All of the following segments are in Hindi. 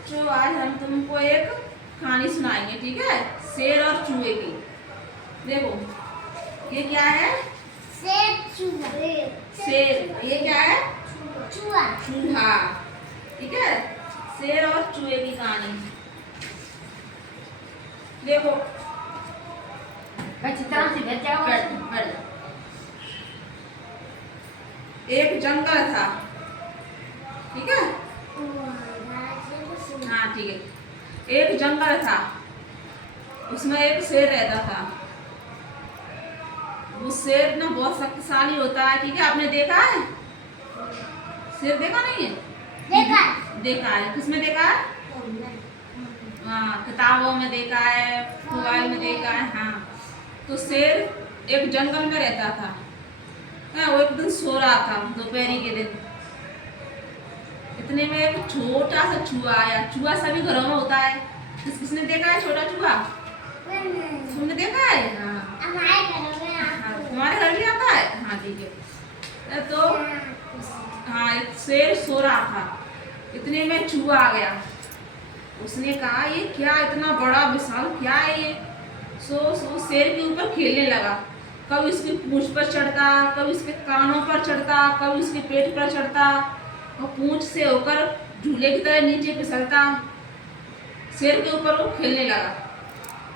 बच्चों, आज हम तुमको एक कहानी सुनाएंगे, ठीक है। शेर और चूहे की। देखो ये क्या है? शेर चूहा। शेर। ये क्या है? चूहा। चूहा। ठीक है, शेर और चूहे की कहानी। देखो बैठ जा। एक जंगल था, ठीक है। हाँ ठीक है। एक जंगल था, उसमें एक शेर रहता था। वो शेर ना बहुत शक्तिशाली होता है, ठीक है। आपने देखा है शेर? देखा नहीं है? देखा है। किसमें देखा है? हाँ, किताबों में देखा है, मोबाइल में देखा है। हाँ, तो शेर एक जंगल में रहता था। हाँ, वो एक दिन सो रहा था दोपहरी के दिन। इतने में एक छोटा सा चूहा आया। चूहा सभी घरों में होता है। किसने देखा है छोटा चूहा? तुमने देखा है? हाँ, तुम्हारे घर भी आता है? हाँ ठीक है। तो हाँ, एक शेर सो रहा था। इतने में चूहा आ गया। उसने कहा ये क्या, इतना बड़ा विशाल क्या है ये? सो शेर के ऊपर खेलने लगा। कभी इसकी पूंछ पर चढ़ता, कभी इसके कानों पर चढ़ता, कभी इसके पेट पर चढ़ता और पूंछ से होकर झूले की तरह नीचे फिसलता। शेर के ऊपर वो खेलने लगा।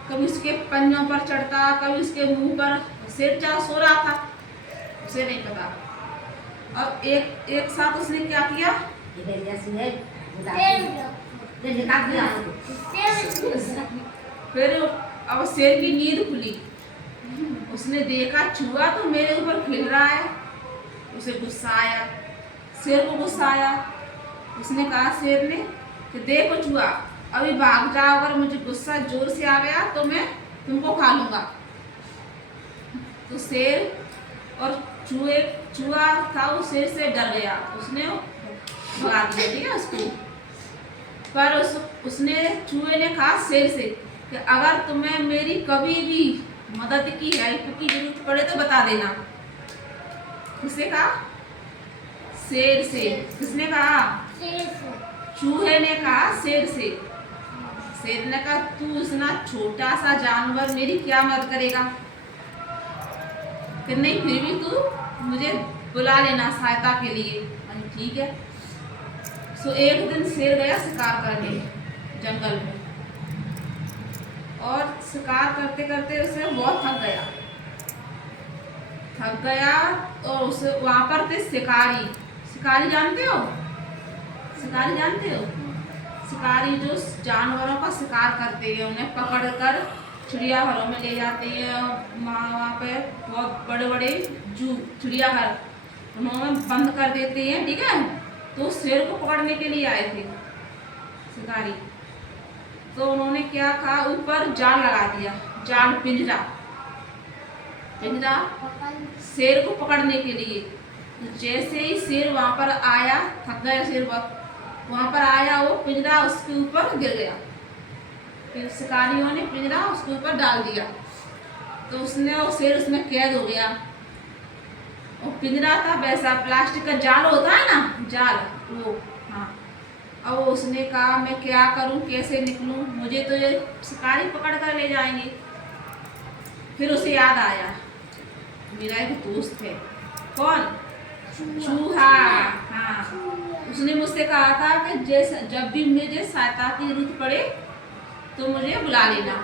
कभी इसके पंजों पर चढ़ता, कभी इसके मुंह पर। शेर चाह सो रहा था, उसे नहीं पता। अब एक साथ उसने क्या किया? फिर अब शेर की नींद खुली। उसने देखा चूहा तो मेरे ऊपर खेल रहा है। उसे गुस्सा आया, शेर को गुस्सा आया। उसने कहा शेर ने कि देखो चूहा, अभी भाग जाओ, अगर मुझे गुस्सा जोर से आ गया तो मैं तुमको खा लूंगा। तो शेर और चूहा था, वो शेर से डर गया। उसने भगा दिया, ठीक है उसको। पर उसने चूहे ने कहा शेर से कि अगर तुम्हें मेरी कभी भी मदद की, हेल्प की जरूरत पड़े तो बता देना। किसने कहा? शेर से। किसने कहा? चूहे ने कहा शेर से। शेर ने कहा तू इतना छोटा सा जानवर मेरी क्या मदद करेगा? फिर नहीं, फिर भी तू मुझे बुला लेना सहायता के लिए। ठीक है। सो एक दिन शेर गया शिकार करने जंगल में, और शिकार करते करते उसे बहुत थक गया। और उसे वहां पर थे शिकारी। शिकारी जानते हो? शिकारी जानते हो? शिकारी जो जानवरों का शिकार करते हैं, उन्हें पकड़कर चिड़ियाघरों में ले जाते हैं। वहाँ पे बहुत बड़े बड़े चिड़ियाघर उन्होंने बंद कर देते हैं, ठीक है। तो शेर को पकड़ने के लिए आए थे शिकारी। तो उन्होंने क्या कहा, ऊपर जाल लगा दिया, जाल, पिंजरा शेर को पकड़ने के लिए। जैसे ही शेर वहां पर आया, थक गया शेर वहां पर आया, वो पिंजरा उसके ऊपर गिर गया। फिर शिकारियों ने पिंजरा उसके ऊपर डाल दिया, तो शेर उसमें कैद हो गया। और पिंजरा था वैसा प्लास्टिक का जाल होता है ना, जाल वो। हाँ, अब उसने कहा मैं क्या करूं, कैसे निकलूं, मुझे तो ये शिकारी पकड़ कर ले जाएंगे। फिर उसे याद आया मेरा एक दोस्त है। कौन? चूहा। हाँ, उसने मुझसे कहा था कि जब भी मुझे सहायता की जरूरत पड़े तो मुझे बुला लेना।